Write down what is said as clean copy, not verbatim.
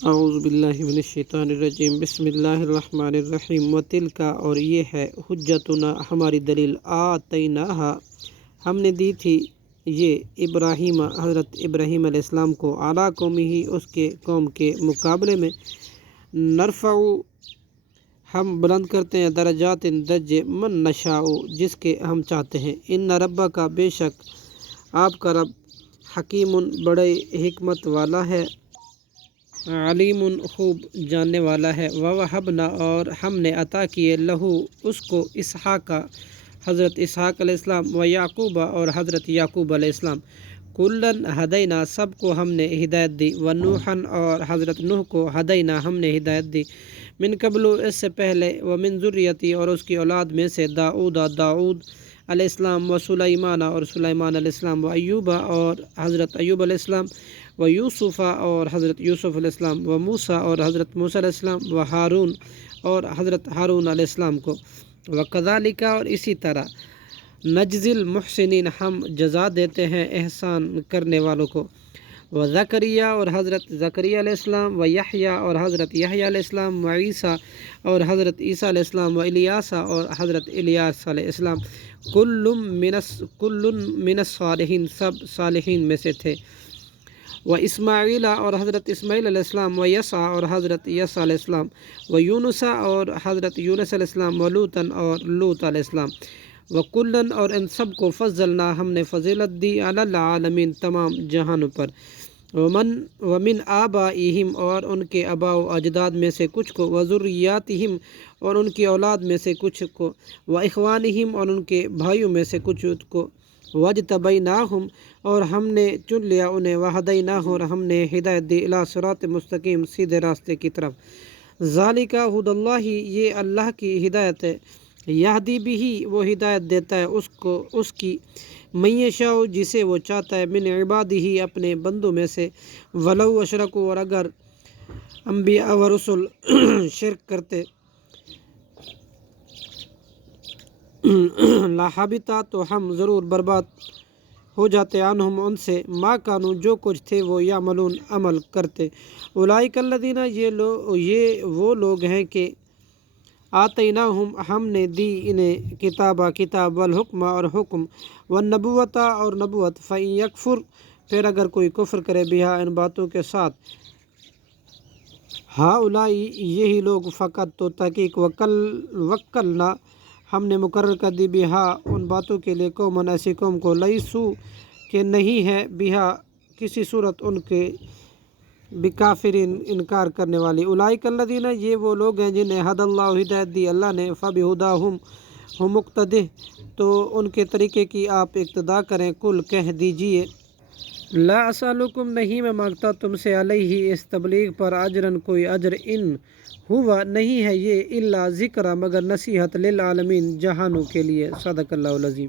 اعوذ باللہ من الشیطان الرجیم بسم اللہ الرحمن الرحیم وتلک اور یہ ہے حجتنا ہماری دلیل آتیناہا ہم نے دی تھی یہ ابراہیم حضرت ابراہیم علیہ السلام کو اعلیٰ قومی ہی اس کے قوم کے مقابلے میں نرفع ہم بلند کرتے ہیں درجات درجے من نشاء جس کے ہم چاہتے ہیں ان ربا کا بے شک آپ کا رب حکیم بڑے حکمت والا ہے علیم خوب جاننے والا ہے ووہبنا اور ہم نے عطا کیے لہو اس کو اسحاق حضرت اسحاق علیہ السلام و یعقوب اور حضرت یعقوب علیہ السلام کلن ہدینا سب کو ہم نے ہدایت دی ونوحن اور حضرت نوح کو ہدینا ہم نے ہدایت دی من قبل اس سے پہلے ومن ذریتی اور اس کی اولاد میں سے داؤد علیہ السلام و سلیمان اور سلیمان علیہ السلام و ایوب اور حضرت ایوب علیہ السلام و یوسف اور حضرت یوسف علیہ السلام و موسیٰ اور حضرت موسیٰ علیہ السلام و ہارون اور حضرت ہارون علیہ السلام کو وکذالک اور اسی طرح نجزی المحسنین ہم جزا دیتے ہیں احسان کرنے والوں کو و زکریا اور حضرت زکریا علیہ السلام و یحییٰ اور حضرت یحییٰ علیہ السلام و عیسیٰ اور حضرت عیسیٰ علیہ السلام و الیاس اور حضرت الیاس علیہ السلام کل من الصالحین سب صالحین میں سے تھے و اسماعیل اور حضرت اسماعیل علیہ السلام و یسع اور حضرت یسع علیہ السلام و یونس اور حضرت یونس علیہ السلام و لوطن اور لوط علیہ السلام و کلن اور ان سب کو فضلنا ہم نے فضیلت دی علی العالمین تمام جہانوں پر ومن آبائہم اور ان کے آباء و اجداد میں سے کچھ کو وذریاتہم اور ان کی اولاد میں سے کچھ کو و اخوانہم اور ان کے بھائیوں میں سے کچھ کو وجتبیناہم اور ہم نے چن لیا انہیں وہدیناہ اور ہم نے ہدایت دی الی صراط مستقیم سیدھے راستے کی طرف ذالک ھدی اللہ یہ اللہ کی ہدایت ہے یہدی بھی وہ ہدایت دیتا ہے اس کی من یشاء جسے وہ چاہتا ہے من عبادہ اپنے بندوں میں سے ولو اشرکوا اور اگر انبیاء و رسل شرک کرتے لاحبطا تو ہم ضرور برباد ہو جاتے عنہم ان سے ما کانوا جو کچھ تھے وہ یعملون عمل کرتے اولئک الذین یہ وہ لوگ ہیں کہ آتیناہم ہم نے دی انہیں کتاب والحکمہ اور حکم والنبوۃ اور نبوت فإن یکفر پھر اگر کوئی کفر کرے بہا ان باتوں کے ساتھ ہؤلاء یہی لوگ فقط تو تحقیق وکلنا ہم نے مقرر کر دی بہا ان باتوں کے لیے قومن ایسی قوم کو لیسو کہ نہیں ہے بہا کسی صورت ان کے بکافرین انکار کرنے والی اولئک الذین یہ وہ لوگ ہیں جنہیں ہدی اللہ ہدایت دی اللہ نے فبہداہم ہم مقتدی تو ان کے طریقے کی آپ اقتدا کریں کل کہہ دیجئے لا اسألکم نہیں میں مانگتا تم سے علیہ اس تبلیغ پر اجرن کوئی اجر ان ہوا نہیں ہے یہ الا ذکر مگر نصیحت للعالمین جہانوں کے لیے صدق اللہ العظیم